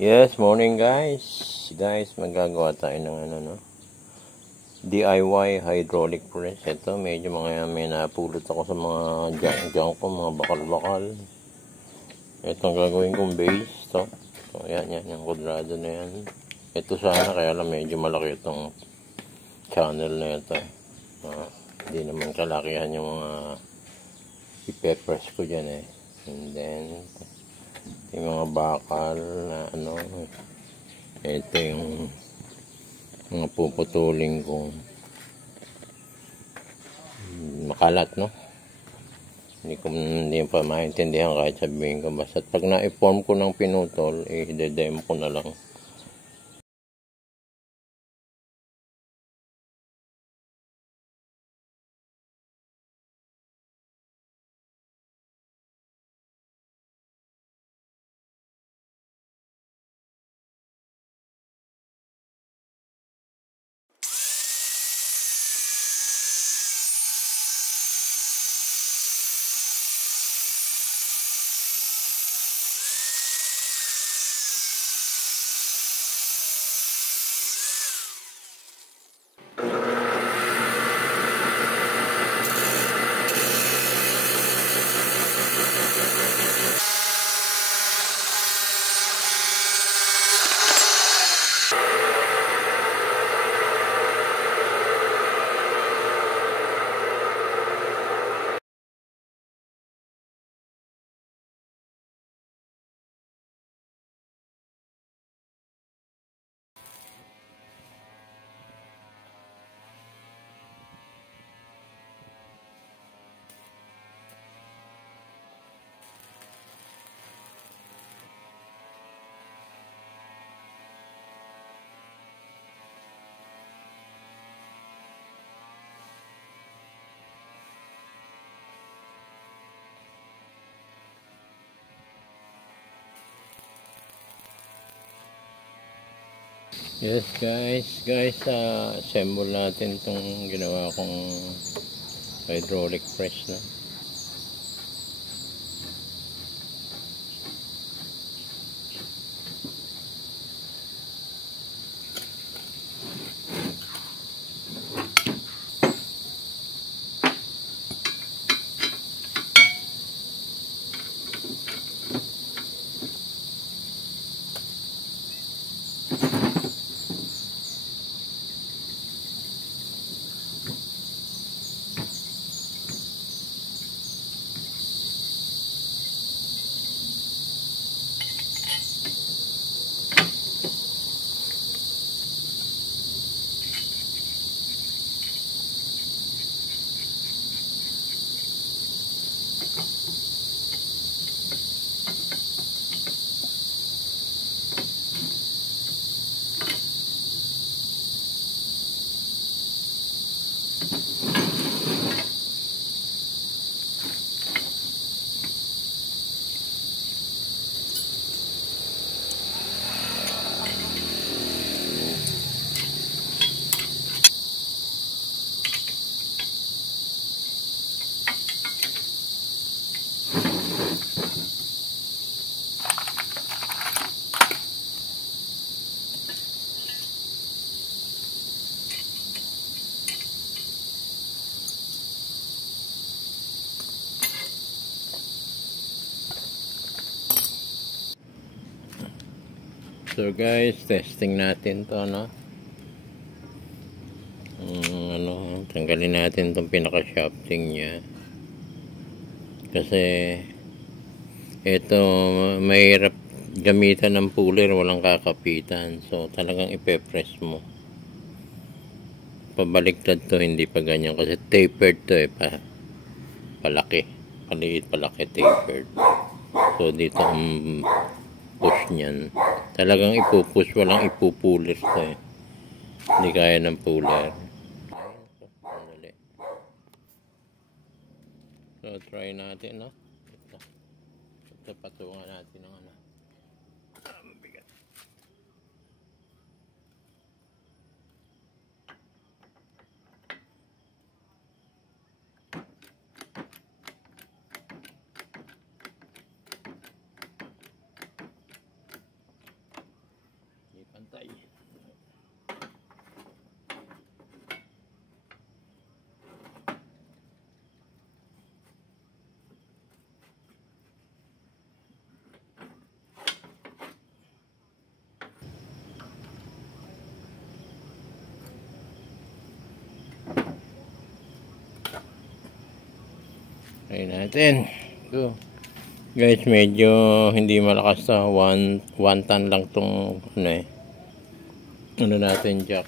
Yes, morning guys. Guys, magagawa tayo ng DIY hydraulic press. Ito, medyo may napulot ako sa mga junk ko, mga bakal-bakal. Ito ang gagawin kong base. So, yan, yung kudrado na yan. Ito sana, kaya lang medyo malaki itong channel na ito. Hindi naman kalakihan yung mga ipe-press ko dyan eh. And then, yung mga bakal na ito yung mga puputulin ko. Makalat, no? Hindi pa maintindihan kahit sabihin ko. Basta pag na-form ko ng pinutol, i-demo ko na lang. Yes guys, assemble natin itong ginawa kong hydraulic press na. So guys, testing natin to, no? Tanggalin natin itong pinaka-shafting niya. Kasi ito mahirap gamitan ng puller, walang kakapitan. So talagang ipe-press mo. Pabaliktad to, hindi pa ganyan kasi tapered to palaki. Paliit, palaki, tapered. So dito ang push niyan. Talagang ipupush, walang ipupuller to eh. Hindi kaya ng puller. So try natin, no? Ito patungan natin ng mabigat. patay. Try natin. Go. Guys, medyo hindi malakas sa 1 ton lang tong ano natin jack.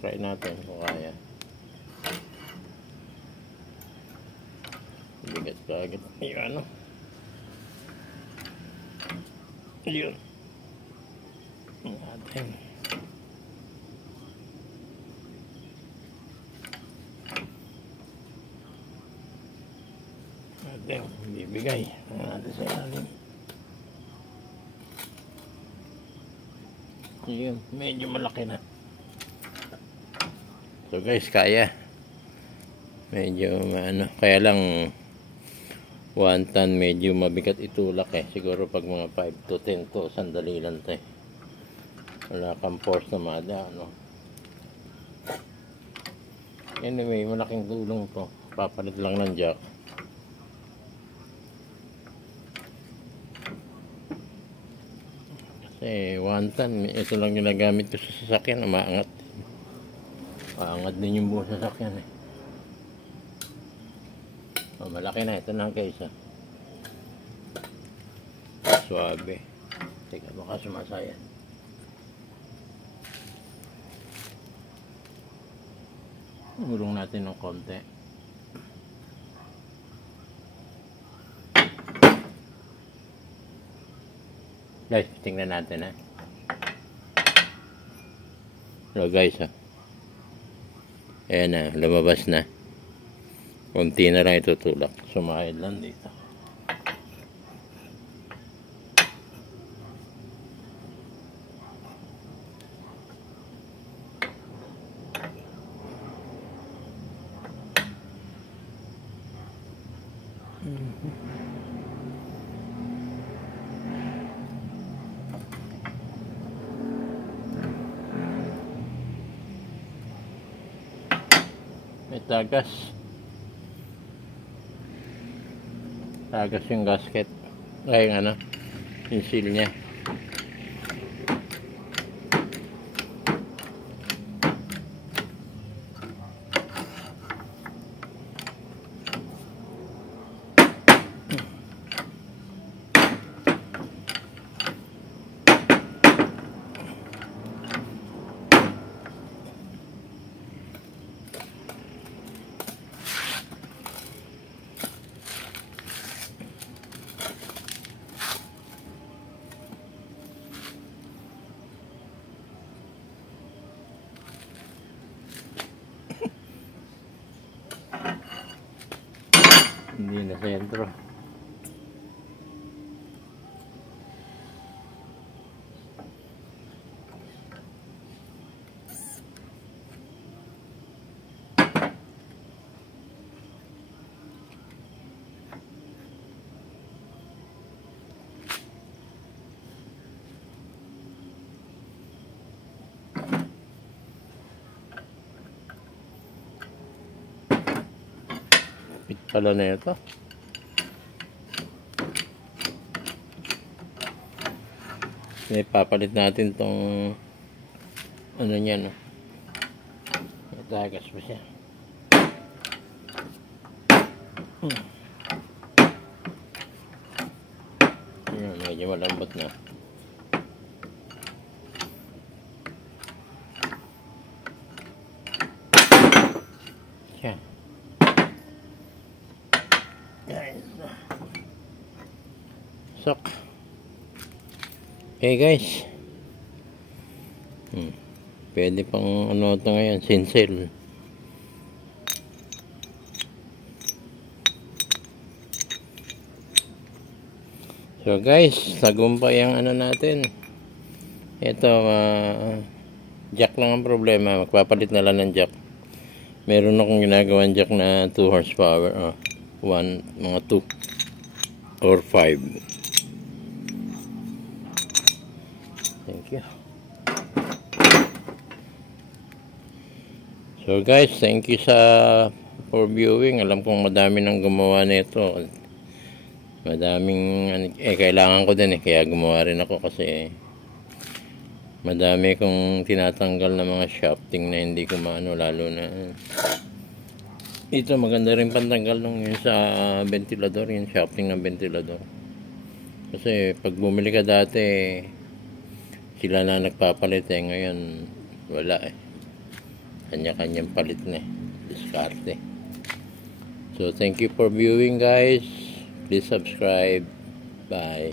Try natin kung kaya. Bigat kagad. Ayun ano. Ayun. Natin. Natin. Bibigay. Natin sa ilalim. Ayun. Medyo malaki na. So guys, kaya. Medyo kaya lang 1 ton medyo mabigat itulak siguro pag mga 5 to 10 to sandali lang wala kang force na madaan anyway, malaking tulong to, papalit lang ng jack. Kasi 1 ton ito lang ginagamit ko sa sasakyan, maangat din yung buong sasakyan malaki na. Ito na guys suabe. Teka, baka sumasayan. Urong natin ng konti. Guys, tingnan natin so guys ayan na, lumabas na. Kunti na lang itutulak. Sumahid lang dito. May tagas yung gasket ay yung seal nya. Hindi na sentro. Pala na ito. Papalit natin tong niya tagas pa siya. Medyo malambot na. Siya. Sok. Okay guys. Pwede pang ito ngayon, sinsel. So guys, tagumpay ang natin. Ito, jack lang ang problema. Magpapalit na lang ng jack. Meron akong ginagawang jack na 2 horsepower. Mga 2 or 5. Thank you. So guys, thank you for viewing. Alam kong madami nang gumawa nito. Madaming kailangan ko din kaya gumawa rin ako kasi madami kong tinatanggal na mga shafting na hindi ko maano, lalo na ito maganda rin pantanggal nung yun sa ventilador, yung shafting ng ventilador. Kasi pag bumili ka dati sila na nagpapalit ngayon wala kanya-kanyang palit na diskarte. So thank you for viewing guys. Please subscribe. Bye.